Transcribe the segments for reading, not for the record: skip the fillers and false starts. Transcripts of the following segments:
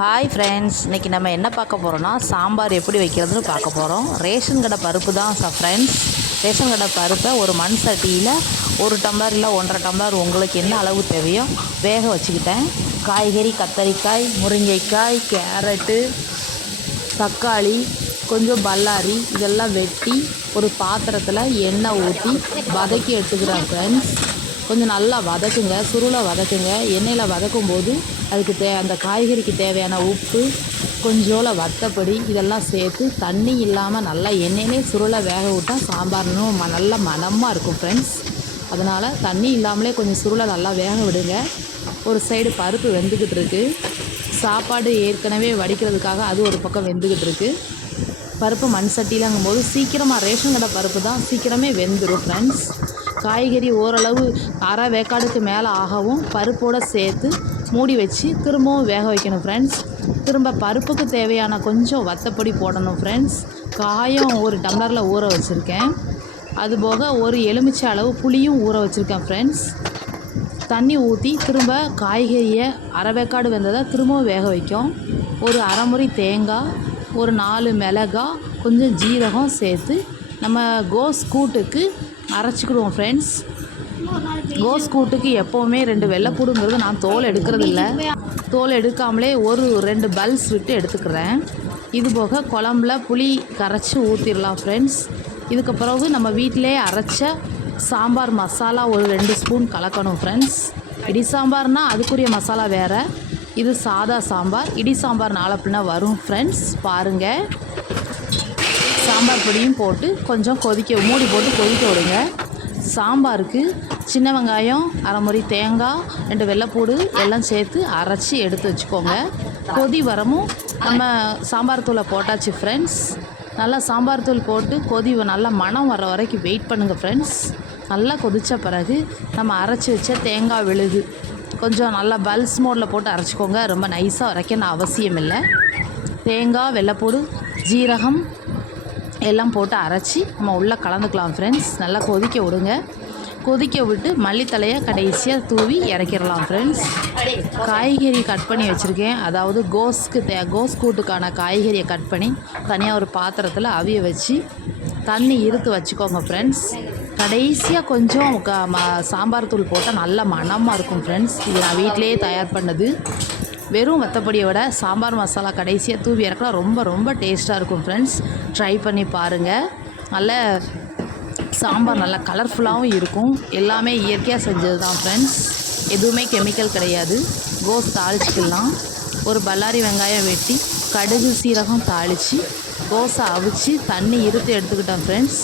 Hi friends, இன்றைக்கி நம்ம என்ன பார்க்க போகிறோன்னா சாம்பார் எப்படி வைக்கிறதுன்னு பார்க்க போகிறோம். ரேஷன் கடை பருப்பு தான் ஃப்ரெண்ட்ஸ். ரேஷன் கடை பருப்பை ஒரு மண் சட்டியில் 1 டம்ளர் இல்லை 1.5 டம்ளர் உங்களுக்கு என்ன அளவு தேவையோ வேக வச்சுக்கிட்டேன். காய்கறி கத்தரிக்காய், முருங்கைக்காய், கேரட்டு, தக்காளி, கொஞ்சம் பல்லாரி இதெல்லாம் வெட்டி ஒரு பாத்திரத்தில் எண்ணெய் ஊற்றி வதக்கி எடுத்துக்கிறேன் ஃப்ரெண்ட்ஸ். கொஞ்சம் நல்லா வதக்குங்க, சுருளை வதக்குங்க. எண்ணெயில் வதக்கும் போது அதுக்கு அந்த காய்கறிக்கு தேவையான உப்பு, கொஞ்சோல வத்தப்பொடி இதெல்லாம் சேர்த்து தண்ணி இல்லாமல் நல்லா எண்ணெயிலே சுருளை வேக விட்டால் சாம்பார் இன்னும் நல்ல மணமாக இருக்கும் ஃப்ரெண்ட்ஸ். அதனால் தண்ணி இல்லாமலே கொஞ்சம் சுருளை நல்லா வேக விடுங்க. ஒரு சைடு பருப்பு வெந்துக்கிட்டு இருக்குது. சாப்பாடு ஏற்கனவே வடிக்கிறதுக்காக அது ஒரு பக்கம் வெந்துக்கிட்டு இருக்குது. பருப்பு மண் சட்டியிலங்கும் போது சீக்கிரமாக ரேஷன் கடை பருப்பு தான் சீக்கிரமே வெந்துடும் ஃப்ரெண்ட்ஸ். காய்கறி ஓரளவு அரை வேக்காடுக்கு மேலே ஆகவும் பருப்போடு சேர்த்து மூடி வச்சு திரும்பவும் வேக வைக்கணும் ஃப்ரெண்ட்ஸ். திரும்ப பருப்புக்கு தேவையான கொஞ்சம் வத்தப்பொடி போடணும் ஃப்ரெண்ட்ஸ். காயம் ஒரு டம்ளரில் ஊற வச்சுருக்கேன். அதுபோக ஒரு எலுமிச்சை அளவு புளியும் ஊற வச்சுருக்கேன் ஃப்ரெண்ட்ஸ். தண்ணி ஊற்றி திரும்ப காய்கறியை அரை வேக்காடு வெந்ததை திரும்பவும் வேக வைக்கும். ஒரு அரை முறி தேங்காய், ஒரு 4 மிளகாய், கொஞ்சம் ஜீரகம் சேர்த்து நம்ம கோஸ் கூட்டுக்கு அரைச்சிக்கிடுவோம் ஃப்ரெண்ட்ஸ். கோஸ் கூட்டுக்கு எப்போவுமே 2 வெள்ளைப்பூடுங்கிறது நான் தோல் எடுக்கிறது இல்லை. தோல் எடுக்காமலே 2 பல்ஸ் விட்டு எடுத்துக்கிறேன். இது போக குழம்புல புளி கரைச்சி ஊற்றிடலாம் ஃப்ரெண்ட்ஸ். இதுக்கு பிறகு நம்ம வீட்டிலே அரைச்ச சாம்பார் மசாலா ஒரு 2 ஸ்பூன் கலக்கணும் ஃப்ரெண்ட்ஸ். இடி சாம்பார்னால் அதுக்குரிய மசாலா வேறு, இது சாதா சாம்பார். இடி சாம்பார் நாளை பின்ன வரும் ஃப்ரெண்ட்ஸ், பாருங்கள். சாம்பார் பொடியும் போட்டு கொஞ்சம் மூடி போட்டு கொதிக்க விடுங்க. சாம்பாருக்கு சின்ன வெங்காயம், அரை முறி தேங்காய், 2 வெள்ளைப்பூடு எல்லாம் சேர்த்து அரைச்சி எடுத்து வச்சுக்கோங்க. கொதி வரமும் நம்ம சாம்பார் தூளை போட்டாச்சு ஃப்ரெண்ட்ஸ். நல்லா சாம்பார் தூள் போட்டு நல்லா மணம் வர வரைக்கும் வெயிட் பண்ணுங்கள் ஃப்ரெண்ட்ஸ். நல்லா கொதித்த பிறகு நம்ம அரைச்சி வச்ச தேங்காய் விழுது கொஞ்சம் நல்லா பல்ஸ் மோடில் போட்டு அரைச்சிக்கோங்க. ரொம்ப நைஸாக அரைக்கணும் அவசியம் இல்லை. தேங்காய், வெள்ளைப்பூடு, ஜீரகம் எல்லாம் போட்டு அரைச்சி நம்ம உள்ளே கலந்துக்கலாம் ஃப்ரெண்ட்ஸ். நல்லா கொதிக்க விடுங்க. கொதிக்க விட்டு மல்லித்தலையை கடைசியாக தூவி இறக்கிடலாம் ஃப்ரெண்ட்ஸ். காய்கறி கட் பண்ணி வச்சுருக்கேன். அதாவது கோஸ் கூட்டுக்கான காய்கறியை கட் பண்ணி தனியாக ஒரு பாத்திரத்தில் அவிய வச்சு தண்ணி இருத்து வச்சுக்கோங்க ஃப்ரெண்ட்ஸ். கடைசியாக கொஞ்சம் சாம்பார் தூள் போட்டால் நல்ல மணமாக இருக்கும் ஃப்ரெண்ட்ஸ். இது நான் வீட்டிலேயே தயார் பண்ணது. வெறும் வத்தப்பொடியை விட சாம்பார் மசாலா கடைசியாக தூவி இறக்கலாம் ரொம்ப ரொம்ப டேஸ்ட்டாக இருக்கும் ஃப்ரெண்ட்ஸ். ட்ரை பண்ணி பாருங்கள். நல்ல சாம்பார் நல்லா கலர்ஃபுல்லாகவும் இருக்கும். எல்லாமே இயற்கையாக செஞ்சது தான் ஃப்ரெண்ட்ஸ். எதுவுமே கெமிக்கல் கிடையாது. கோஸ் தாளிச்சிக்கலாம். ஒரு பல்லாரி வெங்காயம் வெட்டி கடுகு சீரகம் தாளித்து கோஸை அவிச்சு தண்ணி இருத்து எடுத்துக்கிட்டேன் ஃப்ரெண்ட்ஸ்.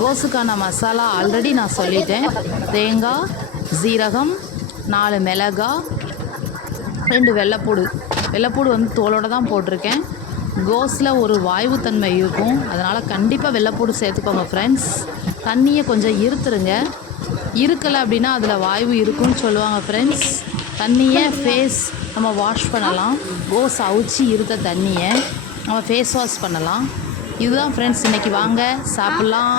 கோஸுக்கான மசாலா ஆல்ரெடி நான் சொல்லிட்டேன். தேங்காய், ஜீரகம், 4 மிளகாய், 2 வெள்ளைப்பூடு தோலோடு தான் போட்டிருக்கேன். கோஸில் ஒரு வாய்வுத்தன்மை இருக்கும், அதனால் கண்டிப்பாக வெள்ளைப்பூடு சேர்த்துக்கோங்க ஃப்ரெண்ட்ஸ். தண்ணியை கொஞ்சம் இருத்துருங்க. இருக்கலை அப்படின்னா அதில் வாய்வு இருக்குன்னு சொல்லுவாங்க ஃப்ரெண்ட்ஸ். தண்ணியை நம்ம வாஷ் பண்ணலாம். கோஸ் அவிச்சு இருத்த தண்ணியை நம்ம ஃபேஸ் வாஷ் பண்ணலாம். இதுதான் ஃப்ரெண்ட்ஸ், இன்றைக்கி வாங்க சாப்பிட்லாம்.